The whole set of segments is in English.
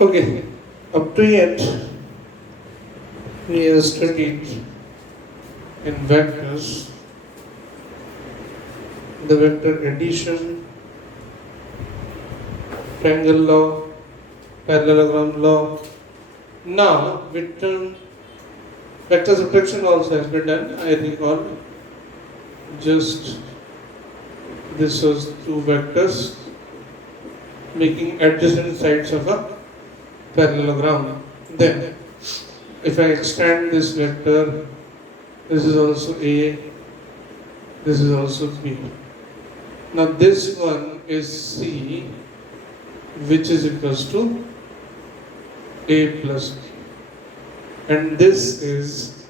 Okay, up to yet we have studied in vectors the vector addition, triangle law, parallelogram law. Now, with vector subtraction also has been done. I recall just this was two vectors making adjacent sides of a parallelogram. Then, if I extend this vector, this is also A, this is also B. Now this one is C, which is equals to A plus B. And this is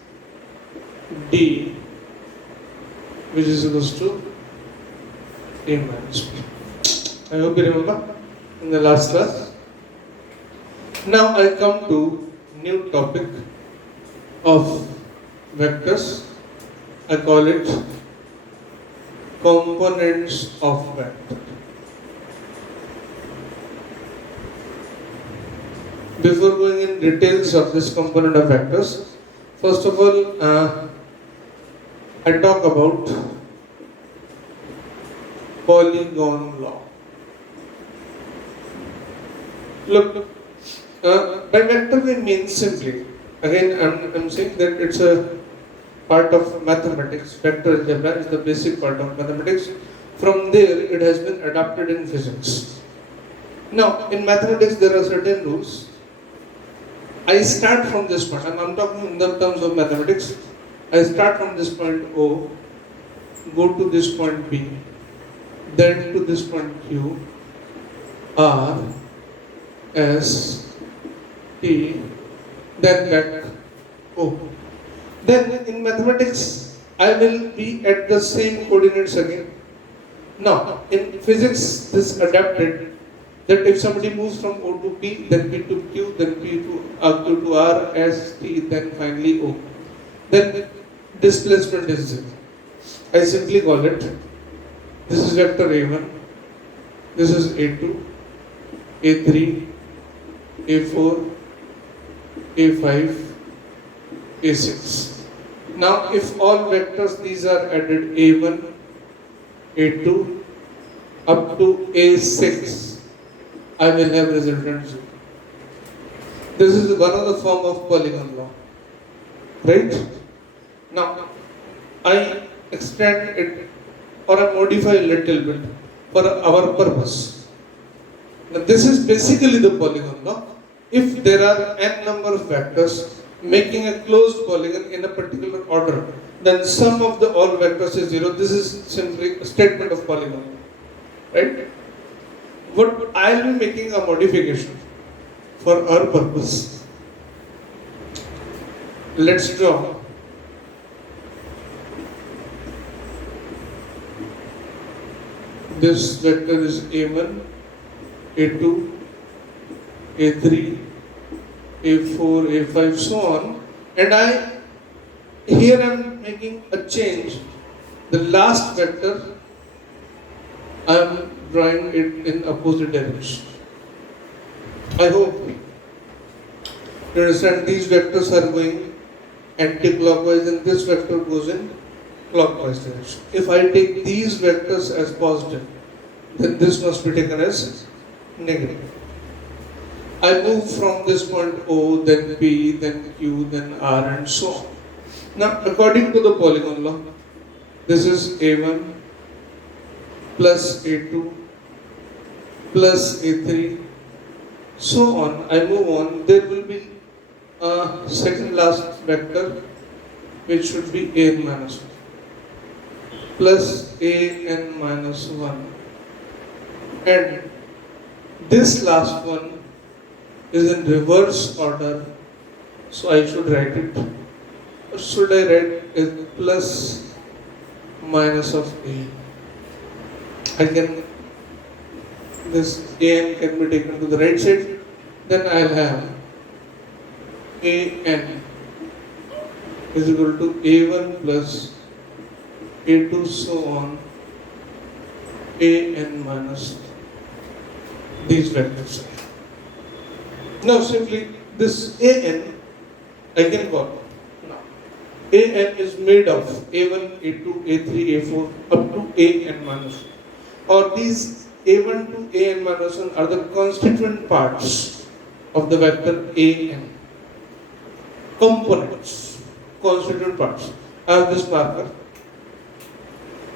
D, which is equals to A minus B. I hope you remember in the last class. Now I come to new topic of vectors. I call it components of vector. Before going in details of this component of vectors, first of all, I talk about polygon law. Look, by vector we mean simply, again I'm saying that it's a part of mathematics. Vector algebra is the basic part of mathematics. From there it has been adapted in physics. Now in mathematics there are certain rules. I start from this point, and I'm talking in the terms of mathematics. I start from this point O, go to this point B, then to this point Q, R, S, T, then back O. Then in mathematics, I will be at the same coordinates again. Now, in physics, this adapted that if somebody moves from O to P, then P to Q, then Q to R, S, T, then finally O. Then displacement is zero. I simply call it, this is vector A1, this is A2, A3, A4, A5, A6. Now if all vectors these are added A1, A2 up to A6, I will have resultant 0. This is one of the form of polygon law. Right? Now I extend it or I modify a little bit for our purpose. Now this is basically the polygon law. If there are n number of vectors making a closed polygon in a particular order, then sum of the all vectors is 0. This is simply a statement of polygon. Right? But I will be making a modification for our purpose. Let's draw this vector is A1, A2, A3, A4, A5, so on, and here I am making a change. The last vector I am drawing it in opposite direction. I hope you understand these vectors are going anti-clockwise and this vector goes in clockwise direction. If I take these vectors as positive, then this must be taken as negative. I move from this point O, then P, then Q, then R, and so on. Now, according to the polygon law, this is A1 plus A2 plus A3, so on. I move on. There will be a second last vector, which should be An minus 1 plus An minus 1. And this last one is in reverse order, so I should write it. Or should I write it plus minus of A? I can, this An can be taken to the right side, then I'll have An is equal to A1 plus A2 so on, An minus these vectors. Now simply this an I can call. Now an is made of a1, a2, a3, a4 up to an minus 1. Or these a1 to an minus 1 are the constituent parts of the vector an. Components, constituent parts. I have this marker.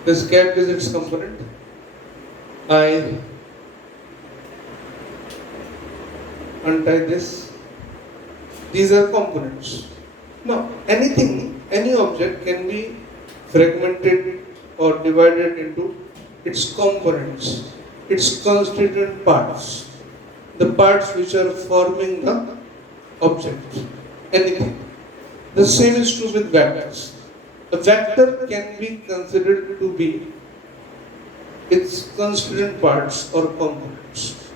This cap is its component. I untie this. These are components. Now, anything, any object can be fragmented or divided into its components, its constituent parts, the parts which are forming the object. Anything. The same is true with vectors. A vector can be considered to be its constituent parts or components.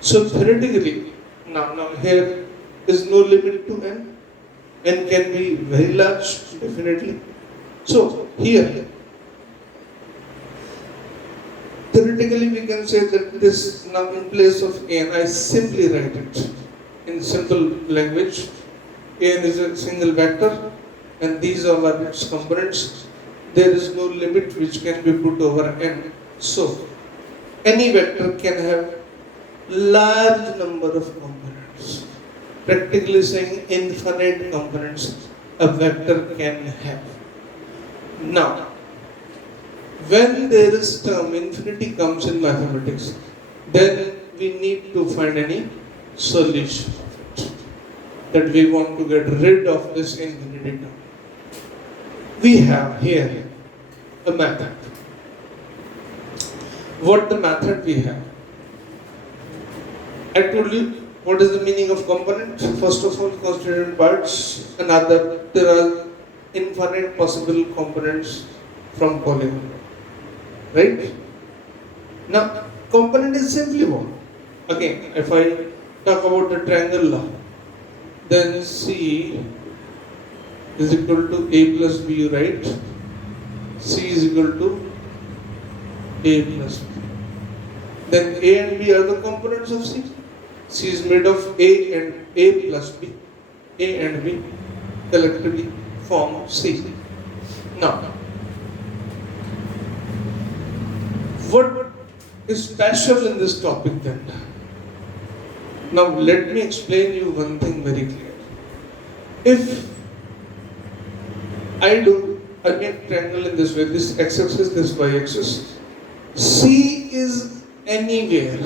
So theoretically, now here is no limit to n. N can be very large, definitely. So here, theoretically we can say that this now in place of n, I simply write it in simple language. N is a single vector and these are its components. There is no limit which can be put over n. So, any vector can have large number of components. Practically saying infinite components a vector can have. Now, when there is term infinity comes in mathematics, then we need to find any solution that we want to get rid of this infinity term. We have here a method. What the method we have? I told you what is the meaning of component. First of all, constituent parts. Another, there are infinite possible components from polygon. Right? Now, component is simply one. Again, if I talk about the triangle law, then C is equal to A plus B, right? C is equal to A plus B. Then A and B are the components of C. C is made of A and A plus B. A and B collectively form C. Now, what is special in this topic then? Now, let me explain you one thing very clear. If I make triangle in this way, this x-axis, this y-axis, C is anywhere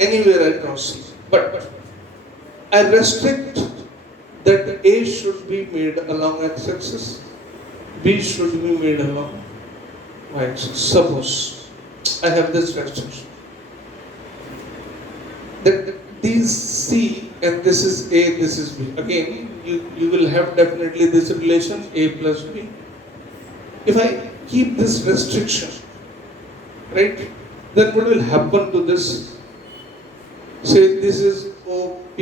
I draw C. But I restrict that A should be made along x-axis, B should be made along y-axis. Suppose I have this restriction. That these C and this is A, this is B. Again, you will have definitely this relation A plus B. If I keep this restriction, right, then what will happen to this? Say this is OP.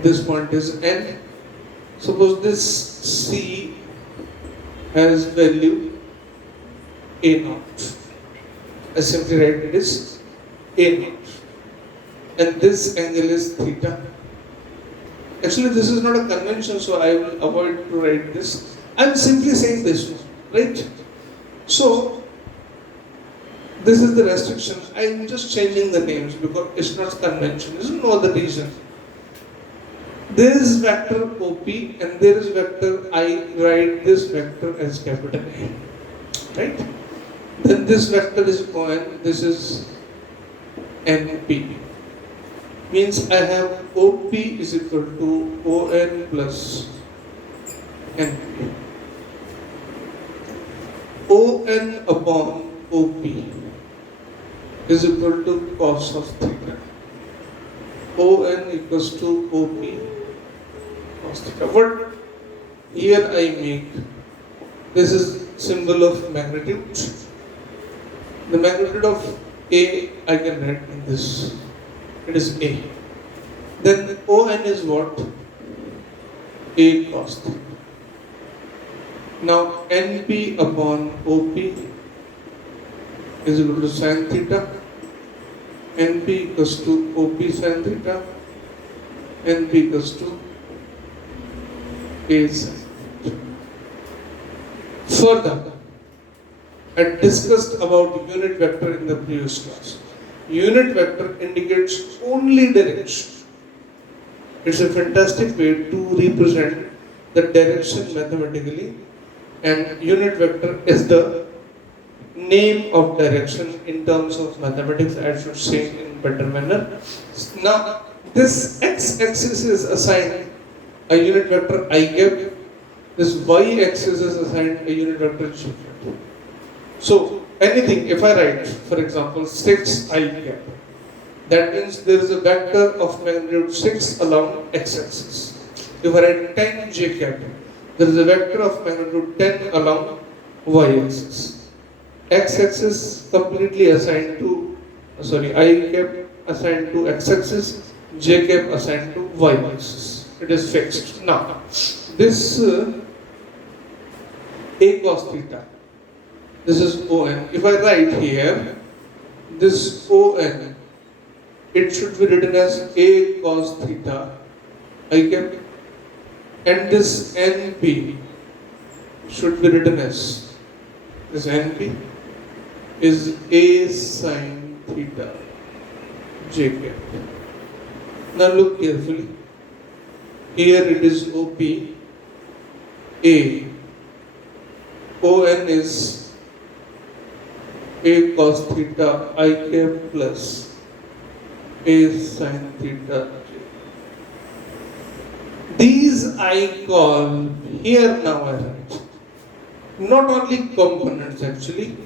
This point is N. Suppose this C has value A0. I simply write it as A0. And this angle is theta. Actually, this is not a convention, so I will avoid to write this. I am simply saying this one, right? So, this is the restriction. I am just changing the names because it's not convention. There is no other reason. There is vector OP and there is vector I. Write this vector as capital A, right? Then this vector is ON. This is NP. Means I have OP is equal to ON plus NP. ON upon OP is equal to cos of theta. ON equals to OP cos theta. What here I make, this is symbol of magnitude. The magnitude of A I can write in this. It is A. Then ON is what? A cos theta. Now NP upon OP is equal to sin theta. NP equals to OP sin theta, NP equals to A sin theta. Further, I discussed about unit vector in the previous class. Unit vector indicates only direction. It's a fantastic way to represent the direction mathematically, and unit vector is the name of direction in terms of mathematics, I should say in better manner. Now, this x-axis is assigned a unit vector I cap, this y-axis is assigned a unit vector j cap. So, anything, if I write, for example, 6 I cap, that means there is a vector of magnitude 6 along x-axis. If I write 10 j cap, there is a vector of magnitude 10 along y-axis. X-axis completely assigned to, I cap assigned to x-axis, j cap assigned to y-axis. It is fixed. Now, this a cos theta, this is ON. If I write here, this ON, it should be written as A cos theta I cap, and this NP should be written as, this NP is A sin theta j cap. Now look carefully. Here it is OP, A, ON is A cos theta I cap plus A sin theta j. These I call, here now I write, not only components actually,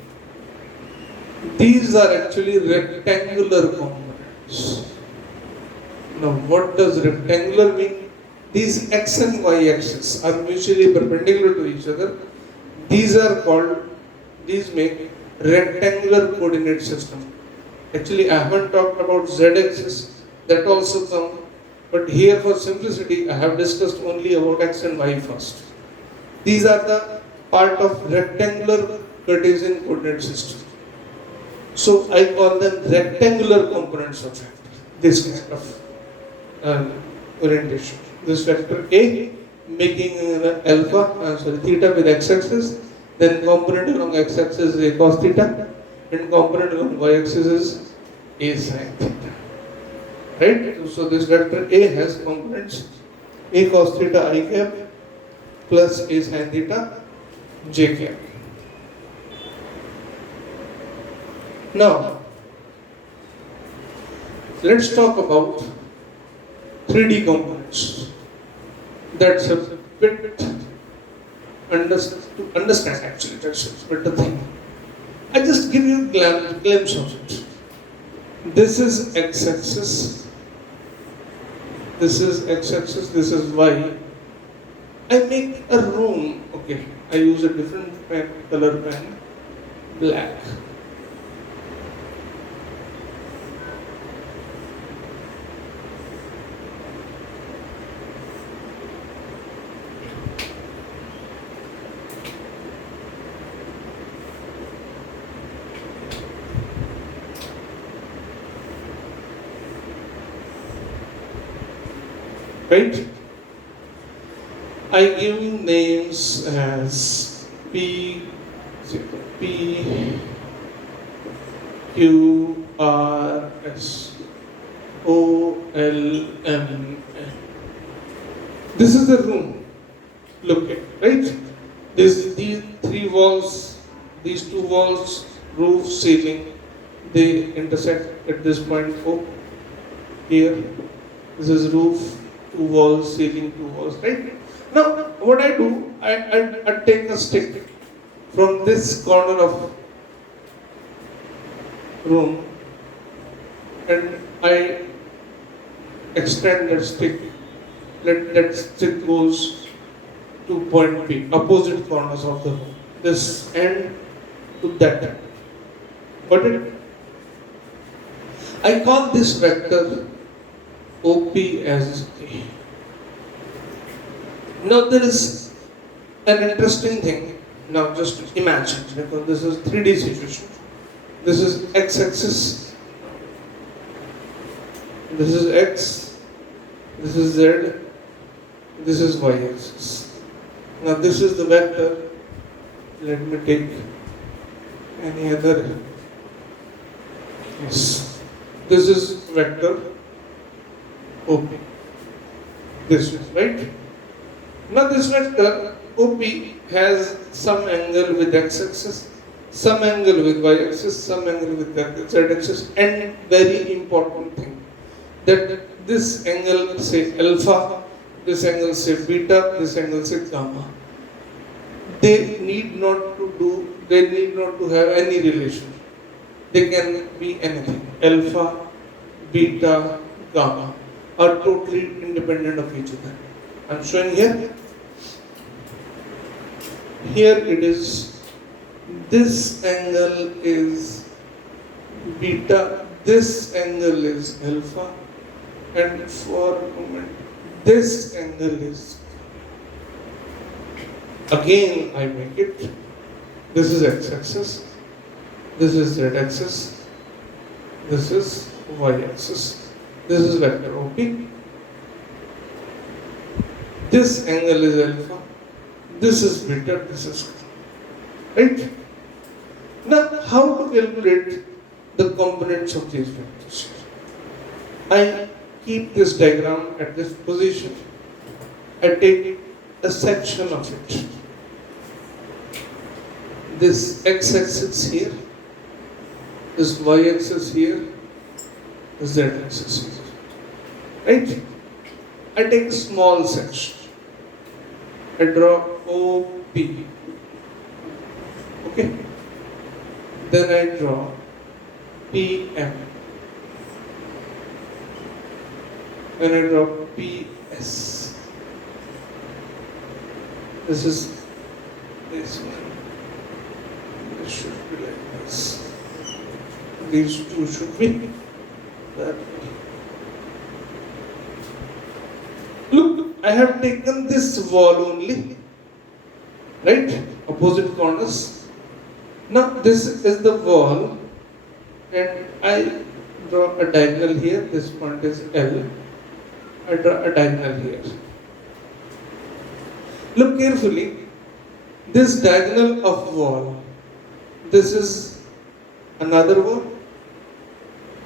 these are actually rectangular components. Now what does rectangular mean? These x and y axes are mutually perpendicular to each other. These are called, these make rectangular coordinate system. Actually I haven't talked about z axis, that also come, but here for simplicity I have discussed only about x and y first. These are the part of rectangular Cartesian coordinate system. So I call them rectangular components of vector, this kind of orientation. This vector A making theta with x-axis, then component along x-axis is A cos theta, and component along y-axis is A sin theta. Right? So this vector A has components A cos theta I cap plus A sin theta j cap. Now, let's talk about 3D components. That's a bit to understand actually, that's a bit the thing. I just give you a glimpse of it. This is x-axis, this is x-axis, this is y. I make a room, okay, I use a different pen, color pen, black. Right? I give names as P, Q, R, S, O, L, M, N. This is the room. Look at, right? These three walls, these two walls, roof, ceiling, they intersect at this point O. Here, this is roof, two walls, ceiling, two walls, right? Now, what I do, I take a stick from this corner of room and I extend that stick. Let that stick goes to point P, opposite corners of the room. This end to that end. Got it? I call this vector OP as A. Now there is an interesting thing. Now just imagine, because this is 3D situation. This is x-axis, This is x, this is z, this is y axis. Now this is the vector. Let me take any other. Yes. This is vector OP. This is right. Now this vector OP has some angle with x-axis, some angle with y-axis, some angle with z-axis, and very important thing that this angle say alpha, this angle say beta, this angle say gamma. They need not to have any relation. They can be anything. Alpha, beta, gamma are totally independent of each other. I'm showing here. Here it is. This angle is beta, this angle is alpha, and for a moment, this angle is. Again, I make it. This is x-axis, this is z-axis, this is y-axis, this is vector OP. This angle is alpha, this is beta, this is right. Now, how to calculate the components of these vectors? I keep this diagram at this position. I take a section of it. This x-axis here, this y-axis here, this z-axis here. Right? I take a small section. I draw OP. Okay? Then I draw PM. Then I draw PS. This is this one. This should be like this. These two should be that way. Look, I have taken this wall only, right? Opposite corners. Now this is the wall, and I draw a diagonal here. This point is L. I draw a diagonal here. Look carefully. This diagonal of wall. This is another wall,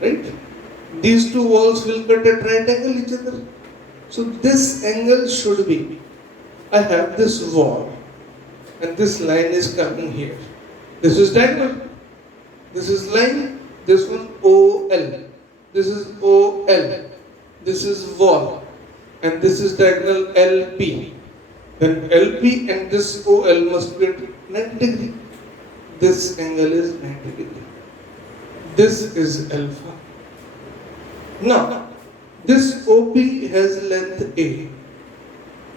right? These two walls will cut at right angle each other. So this angle should be, I have this wall and this line is coming here. This is diagonal. This is line, this one OL. This is OL. This is wall. And this is diagonal LP. Then LP and this OL must be at 90 degree. This angle is 90 degree. This is alpha. Now, this OP has length A.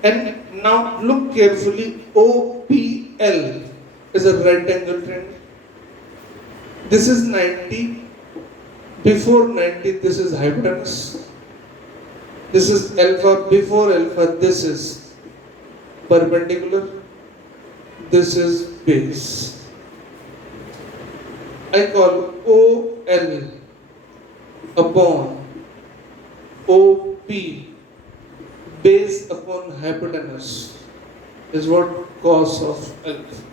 And now look carefully, OPL is a right angle triangle. This is 90. Before 90, this is hypotenuse. This is alpha. Before alpha, this is perpendicular. This is base. I call OL upon OP base upon hypotenuse is what cos of alpha.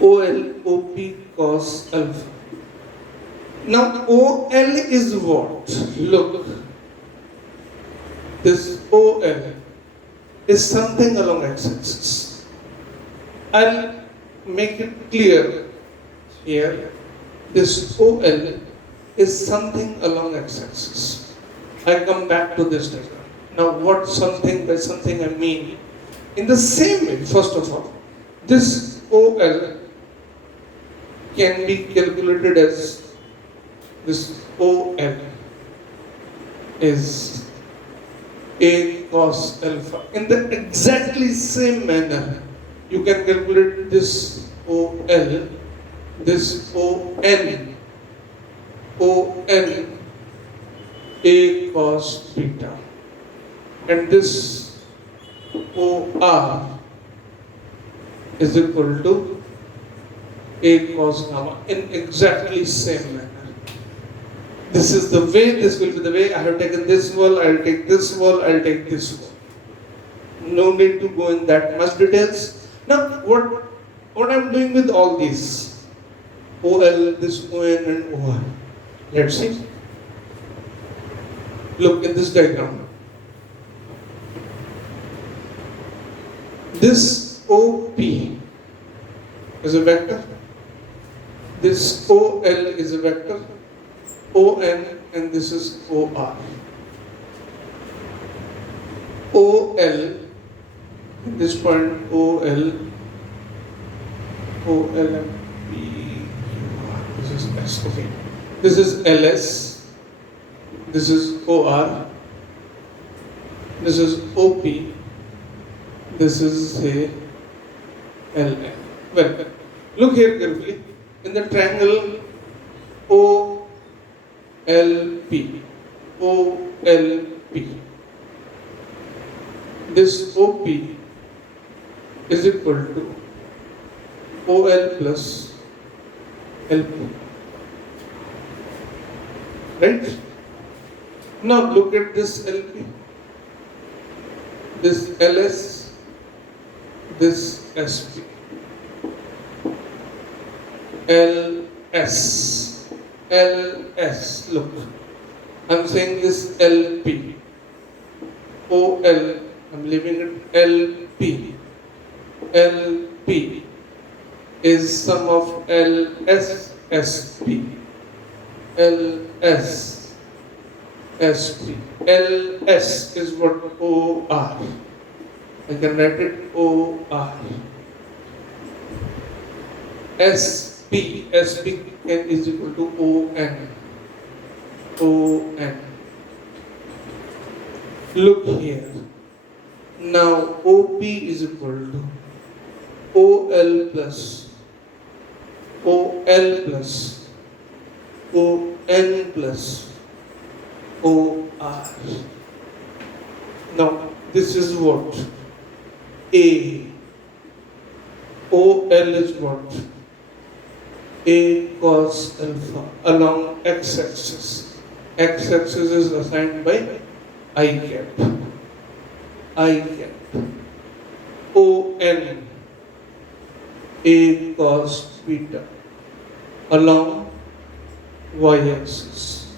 OL OP cos alpha. Now OL is what? Look, this OL is something along x-axis. I'll make it clear here. This OL is something along x-axis. I come back to this diagram. Now what something by something I mean? In the same way, first of all, this OL can be calculated as this OL is A cos alpha. In the exactly same manner, you can calculate this OL, this ON, A cos beta, and this OR is equal to A cos gamma in exactly same manner. This is the way, this will be the way. I have taken this wall, I'll take this wall, I'll take this wall. No need to go in that much details. Now, what I'm doing with all these? OL, this ON and OR. Let's see. Look in this diagram. This OP is a vector. This OL is a vector. ON and this is OR. OL, at this point OL and P, this is S, okay. This is LS, this is OR, this is OP, this is say LN. Well, look here carefully. In the triangle OLP, OLP, this OP is equal to OL plus LP. Right? Now look at this LP, this LS, this SP. LS, LS, look, I'm saying this LP, OL, I'm leaving it LP, LP is sum of LS, SP, LS, SP, LS is what OR, I can write it OR, SP is equal to ON. ON. Look here. Now OP is equal to OL plus OL plus ON plus OR. Now this is what? A. OL is what? A cos alpha along x-axis. X-axis is assigned by I cap. I cap. ON, A cos beta along y-axis.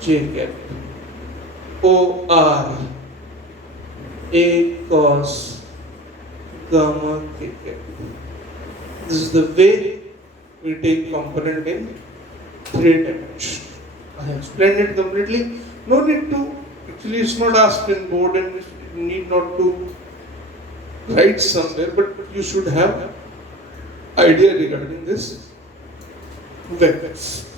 J cap. OR, A cos gamma k cap. This is the way we take component in 3 dimensions. I have explained it completely. No need to, actually it's not asked in board and you need not to write somewhere, but you should have idea regarding this vectors.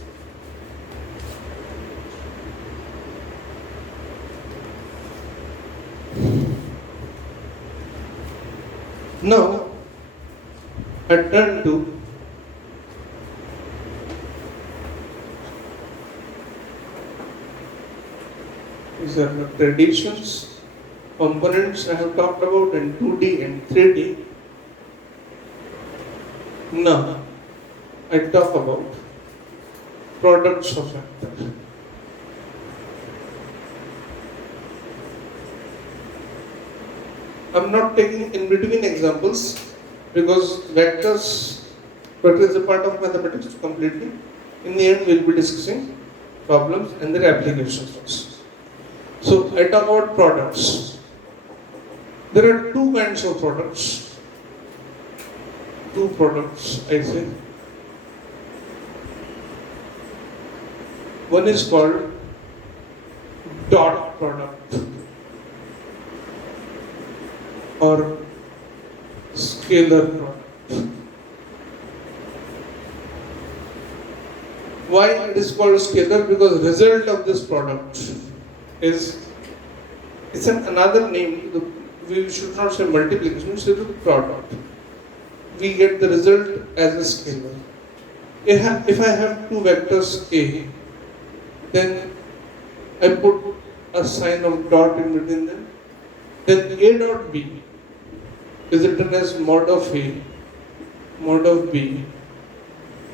Now, I turn to these are the traditions, components I have talked about in 2D and 3D. Now, I talk about products of vector. I'm not taking in between examples because vector is a part of mathematics completely. In the end, we'll be discussing problems and their applications also. So I talk about products. There are two kinds of products. Two products, I say. One is called dot product or scalar product. Why it is called scalar? Because result of this product is, it's another name. We should not say multiplication, we should say product. We get the result as a scalar. If I have two vectors A, then I put a sign of dot in between them. Then A dot B is written as mod of A, mod of B,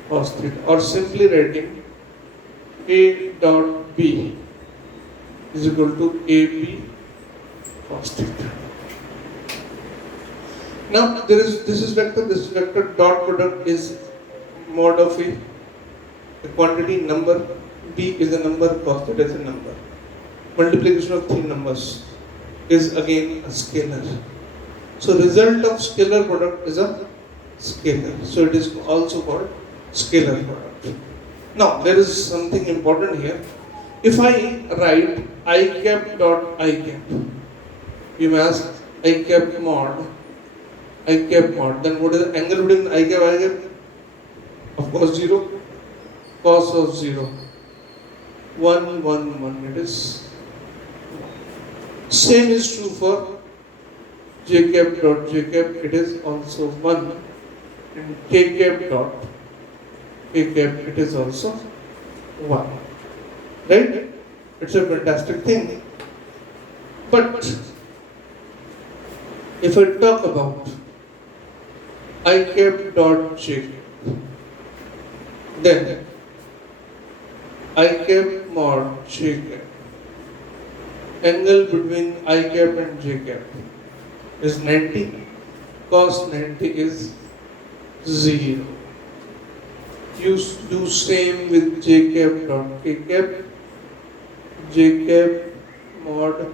cos theta, or simply writing A dot B is equal to AB cos theta. Now this is vector dot product is mod of A. The quantity number, B is a number, cos theta is a number. Multiplication of three numbers is again a scalar. So result of scalar product is a scalar. So it is also called scalar product. Now there is something important here. If I write I cap dot I cap, you may ask I cap mod, then what is the angle between I cap? Of course 0, cos of 0, 1, 1, 1, it is. Same is true for j cap dot j cap, it is also 1, and k cap dot k cap, it is also 1. Right? It's a fantastic thing. But if I talk about I cap dot j cap, then I cap mod j cap, angle between I cap and j cap is 90, cos 90 is 0. You do same with j cap dot k cap, j cap mod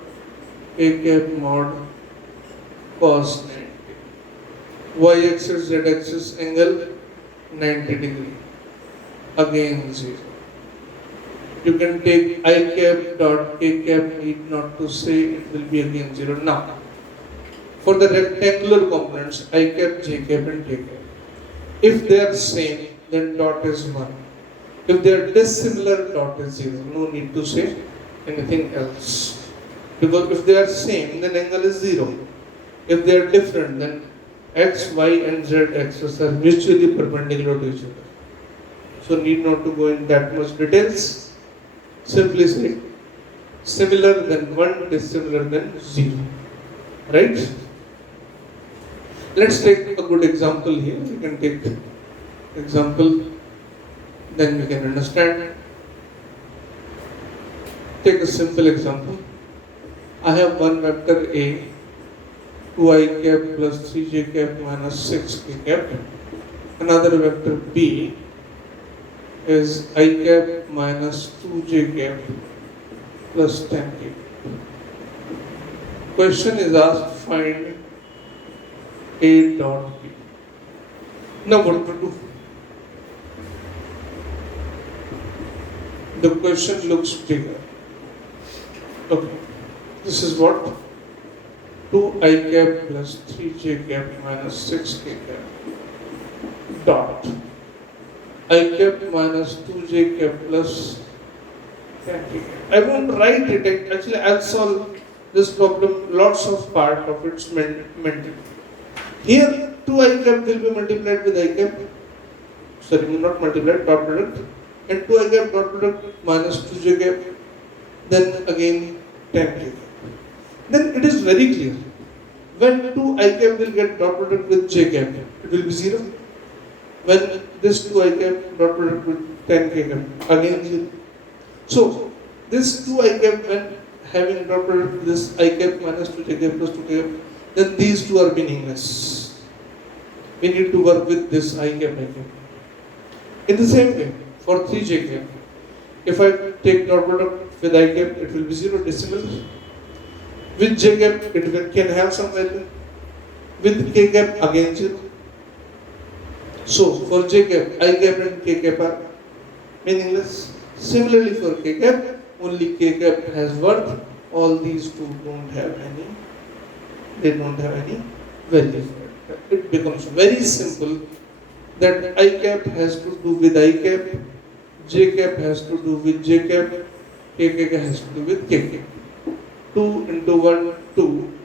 k cap mod cos 90. Y axis, z axis angle 90 degree, again 0. You can take I cap dot k cap, need not to say, it will be again 0. Now, for the rectangular components, I cap, j cap and k cap, if they are same, then dot is 1. If they are dissimilar, dot is 0. No need to say anything else. Because if they are same, then angle is 0. If they are different, then x, y and z axes are mutually perpendicular to each other. So need not to go in that much details. Simply say similar than 1, dissimilar than 0. Right? Let's take a good example here. We can take example, then we can understand. Take a simple example. I have one vector A, 2i cap plus 3j cap minus 6k cap. Another vector B is I cap minus 2j cap plus 10k. Question is asked, find A dot B. Now what to do? The question looks bigger. Okay, this is what? 2i cap plus 3j cap minus 6k cap dot I cap minus 2j cap plus 10k cap. I won't write it. Actually, I'll solve this problem. Lots of part of it's mental. Here, 2i cap will be multiplied with I cap. Sorry, not multiplied, dot product. And 2i cap dot product minus 2j cap. Then again 10k cap. Then it is very clear. When 2i cap will get dot product with j cap, it will be 0. When this 2i cap dot product with 10k cap, again 0. So this 2i cap when having dot product with this I cap minus 2j cap plus 2k cap, then these two are meaningless. We need to work with this I cap. In the same way, for 3j cap, if I take dot product with I cap, it will be 0, decimal. With j cap, it can have some value. With k cap, again 0. So for j cap, I cap and k cap are meaningless. Similarly for k cap, only k cap has worth. All these two don't have any value. It becomes very simple that I cap has to do with I cap, j cap has to do with j cap, k cap has to do with k cap. 2 into 1, 2,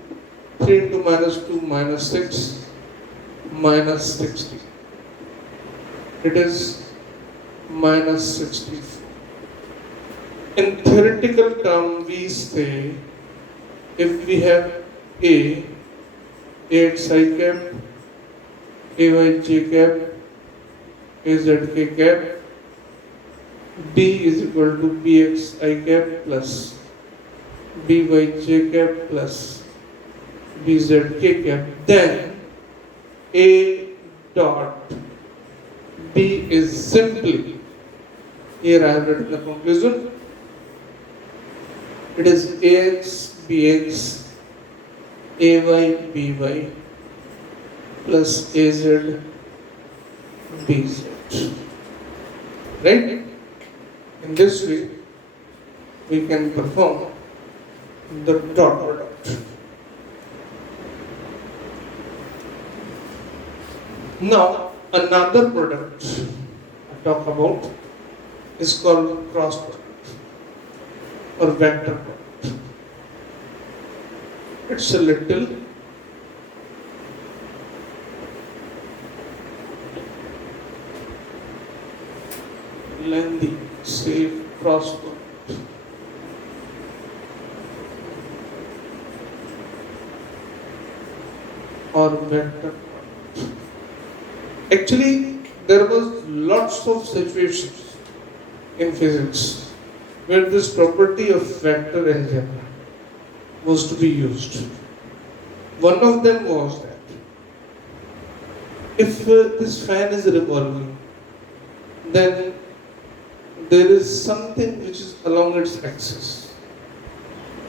3 into minus 2, minus 6, minus 60. It is minus 64. In theoretical term, we say if we have A, AX I cap, AY J cap, AZ K cap, B is equal to Bx I cap plus By j cap plus Bz k cap. Then A dot B is simply, here I have written the conclusion, it is Ax Bx Ay By plus Az Bz. Right? In this way, we can perform the dot product. Now, another product I talk about is called cross product or vector product. It's a little lengthy, say cross product. Or vector product. Actually, there was lots of situations in physics where this property of vector algebra was to be used. One of them was that if this fan is revolving, then there is something which is along its axis.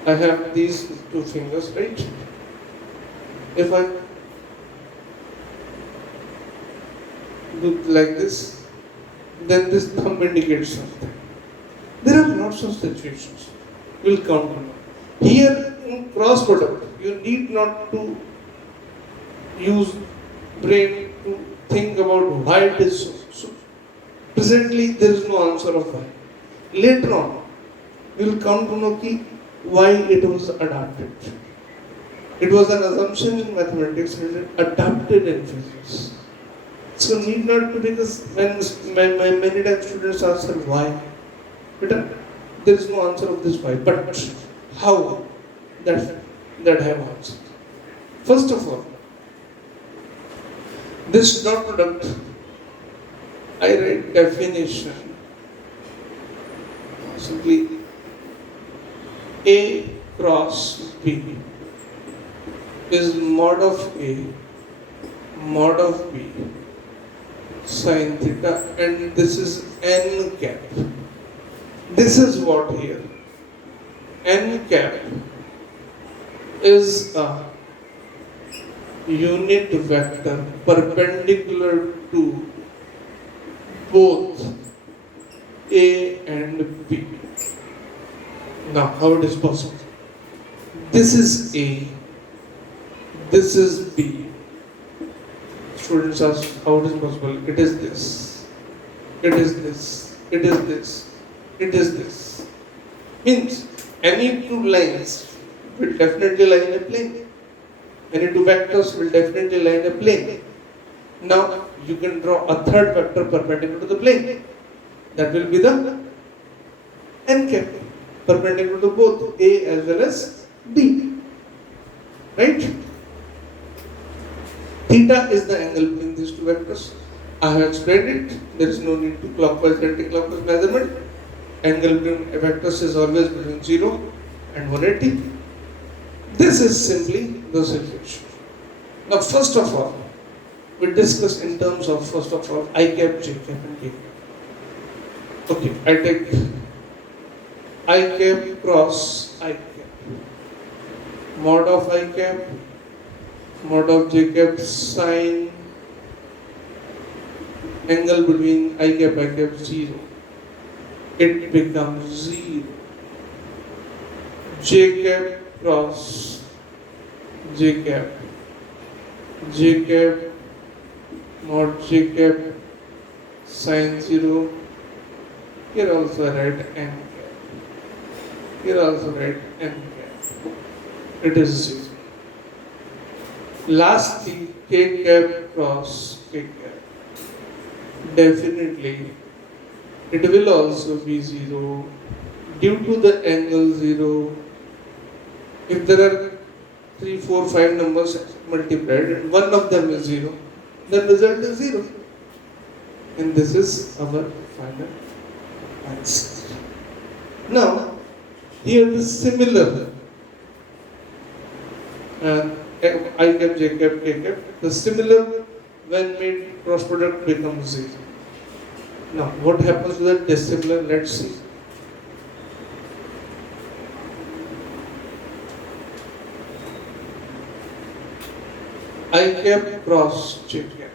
I have these two fingers, right? If I do like this, then this thumb indicates something. There are lots of situations. We'll count them. Here in cross product, you need not to use brain to think about why it is so. So presently there is no answer of why. Later on, we will come to know why it was adapted. It was an assumption in mathematics and it adapted in physics. So need not to, because when many times students ask why, there is no answer of this why, but how, that I have answered. First of all, this dot product, I write definition, simply A cross B is mod of A, mod of B, sin theta, and this is n cap. This is what here? N cap is a unit vector perpendicular to both A and B. Now, how it is possible? This is A, this is B. Students ask how it is possible. It is this, it is this, it is this, it is this. Means any two lines will definitely lie in a plane. Any two vectors will definitely lie in a plane. Now you can draw a third vector perpendicular to the plane. That will be the n cap, perpendicular to both A as well as B. Right? Theta is the angle between these two vectors. I have explained it. There is no need to clockwise and anti-clockwise measurement. Angle between vectors is always between 0 and 180. This is simply the situation. Now, first of all, we discuss in terms of, first of all, I cap, j cap and k cap. Okay, I take I cap cross I cap. Mod of I cap, mod of j cap, sine angle between I cap 0. It becomes 0. J cap cross j cap, mod j cap, sine 0. Here also write n cap. Here also write n cap. It is 0. Lastly, k cap cross k cap. Definitely, it will also be 0 due to the angle 0. If there are 3, 4, 5 numbers multiplied and one of them is 0, then result is 0. And this is our final answer. Now, here the similar I cap, J cap, K cap, the similar when made cross product becomes 0. Now, what happens to the dissimilar? Let's see. I cap cross J cap.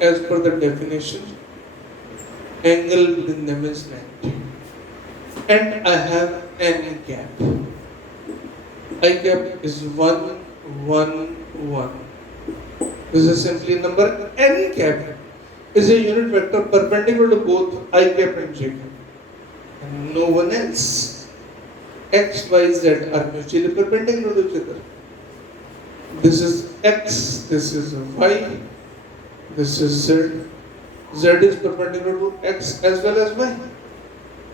As per the definition, angle between them is 90. And I have n cap. I cap is 1, 1, 1. This is simply a number. N cap is a unit vector perpendicular to both I cap and J cap. And no one else. X, Y, Z are mutually perpendicular to each other. This is X, this is Y, this is Z. Z is perpendicular to X as well as Y.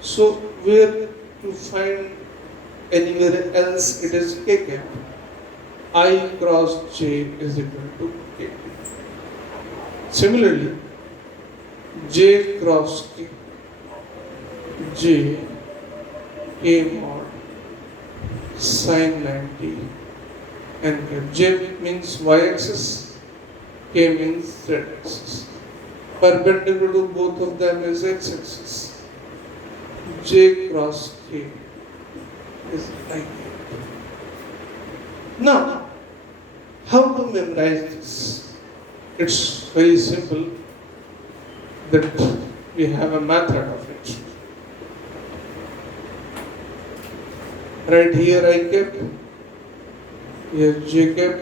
So where to find anywhere else it is K cap. I cross J is equal to K. Similarly, J cross K, J K mod sin 90 and K. J means y-axis, K means z-axis. Perpendicular to both of them is x-axis. J cross K is I cap. Now, how to memorize this? It's very simple that we have a method of it. Right here I cap, here J cap,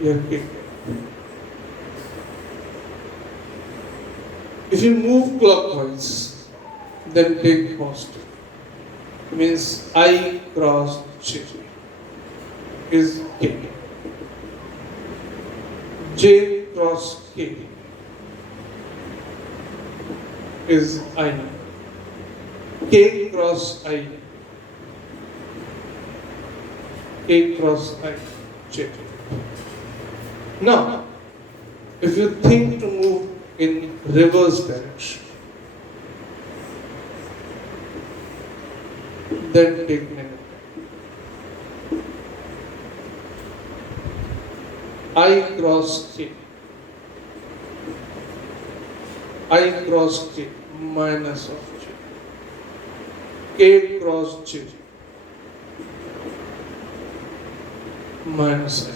here K cap. If you move clockwise, then take positive. Means I cross J is K. J cross K is I. K cross I. K cross I. J. Now, if you think to move in reverse direction, then take negative. I cross K. I cross K minus of J. K cross J minus I.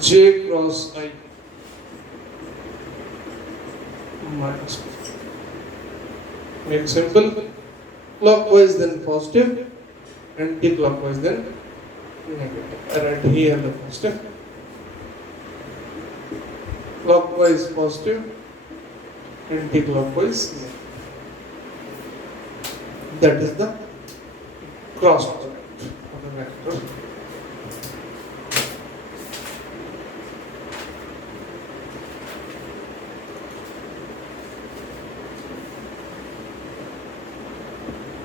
J cross I minus I. Make simple. Clockwise then positive, anti-clockwise then negative. I write here the positive. Clockwise positive, anti-clockwise negative. That is the cross product of the vector.